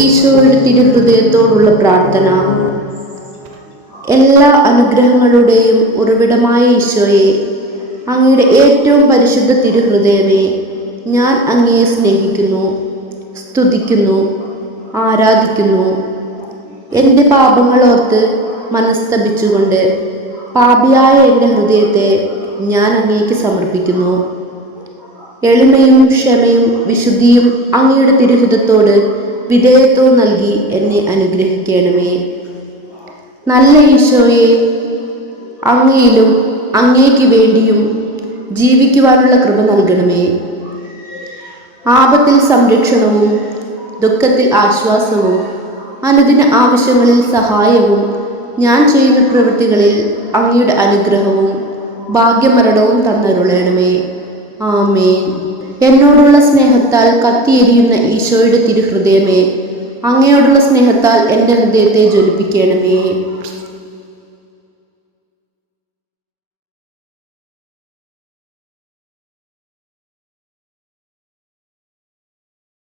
ഈശോയുടെ തിരുഹൃദയത്തോടുള്ള പ്രാർത്ഥന. എല്ലാ അനുഗ്രഹങ്ങളുടെയും ഉറവിടമായ ഈശോയെ, അങ്ങയുടെ ഏറ്റവും പരിശുദ്ധ തിരുഹൃദയമേ, ഞാൻ അങ്ങയെ സ്നേഹിക്കുന്നു, സ്തുതിക്കുന്നു, ആരാധിക്കുന്നു. എൻ്റെ പാപങ്ങളോർത്ത് മനസ്തപിച്ചുകൊണ്ട് പാപിയായ എൻ്റെ ഹൃദയത്തെ ഞാൻ അങ്ങേക്ക് സമർപ്പിക്കുന്നു. എളിമയും ക്ഷമയും വിശുദ്ധിയും അങ്ങയുടെ തിരുഹിതത്തോട് വിധേയത്വം നൽകി എന്നെ അനുഗ്രഹിക്കണമേ. നല്ല ഈശോയെ, അങ്ങയിലും അങ്ങേക്ക് വേണ്ടിയും ജീവിക്കുവാനുള്ള കൃപ നൽകണമേ. ആപത്തിൽ സംരക്ഷണവും ദുഃഖത്തിൽ ആശ്വാസവും അനുദിന ആവശ്യങ്ങളിൽ സഹായവും ഞാൻ ചെയ്യുന്ന പ്രവൃത്തികളിൽ അങ്ങയുടെ അനുഗ്രഹവും ഭാഗ്യമരണവും തന്നരുളണമേ. ആമേൻ. എന്നോടുള്ള സ്നേഹത്താൽ കത്തിയെരിയുന്ന ഈശോയുടെ തിരുഹൃദയമേ, അങ്ങയോടുള്ള സ്നേഹത്താൽ എൻ്റെ ഹൃദയത്തെ ജ്വലിപ്പിക്കണമേ.